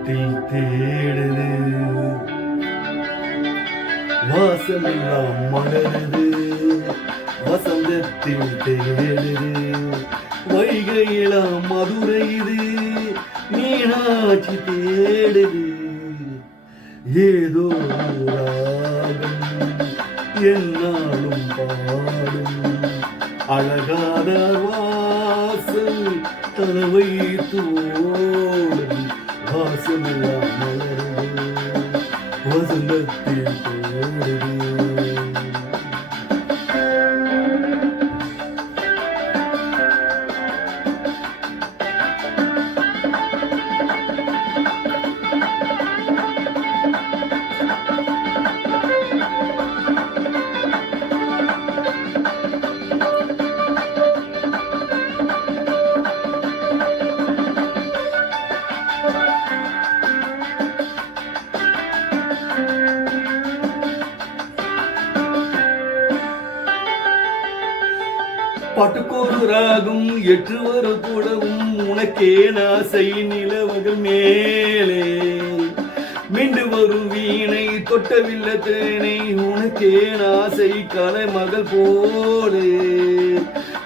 வசந்தத்தில் தேடுது, வாசமெல்லாம் மலருது. வசந்தத்தில் தேடுது, வைகையிலாம் மதுரை இது, மீனாட்சி தேடுது. ஏதோ ராகம் என்னாலும் பாடும், அழகாத வாசல் தலவை தோடும். வாசமெல்லாம் மலருது, வசந்தத்தில் தேடுது. பாட்டுக்கோரு ராகும் எட்டு வரு கூடவும், உனக்கே நாசை நிலவகள் மேலே. மீண்டு வரும் வீணை தொட்டவில்லை தேனை, உனக்கே நாசை கலைமகள் போலே.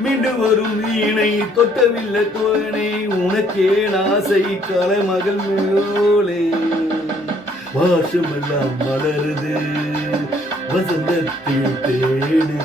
மீண்டு வரும் வீணை தொட்டவில்லை தேனை, உனக்கே நாசை கலைமகள் மேலே. வாசமெல்லாம் மலருது, வசந்தத்தில் தேடுது.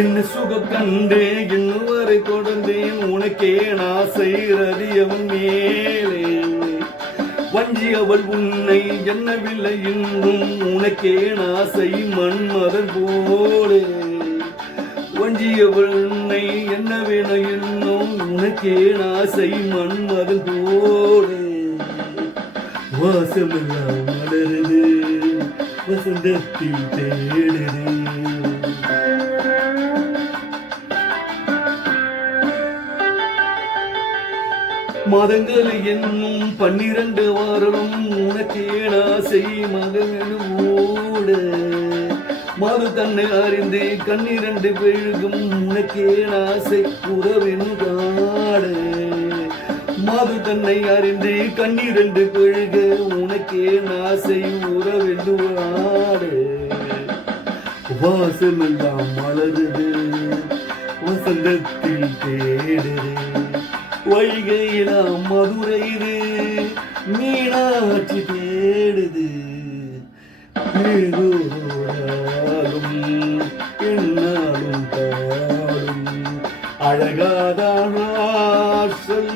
என்ன சுகம் கண்டே இன்னும் வரை தொடர்ந்தேன், உனக்கே நாசை ரதியவன் மேலே. வஞ்சி அவள் உன்னை எண்ணவில்லை இன்னும், உனக்கே நாசை மன்மதன் போலே. வஞ்சியவள் உன்னை எண்ணவில்லை இன்னும், உனக்கே நாசை மன்மதன் போலே. வாசமெல்லாம் மலருது, வசந்தத்தில் தேடுது. மதங்கள் என்னும் 12 வாரம், உனக்கே நாசை மகனோடு. மது தன்னை அறிந்து கண்ணிரண்டு பெழுகும், உனக்கே நாசை உறவெனு காடு. மது தன்னை அறிந்து கண்ணிரண்டு பெழுக, உனக்கே நாசை உறவென்று ஆடு. வாசமெல்லாம் மலருது, வசந்தத்தில் தேடுது. வைகையிலாம் மதுரை இது, மீனாட்சி தேடுது. ஏதோ ராகம் என்னாலும் பாடும், அழகாத வாசல்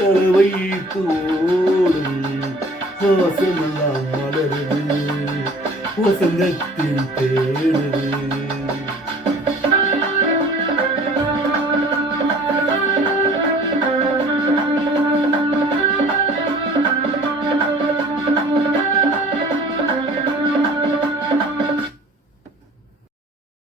தலவை தோடும். வாசமெல்லாம் மலருது, வசந்தத்தில் தேடுது.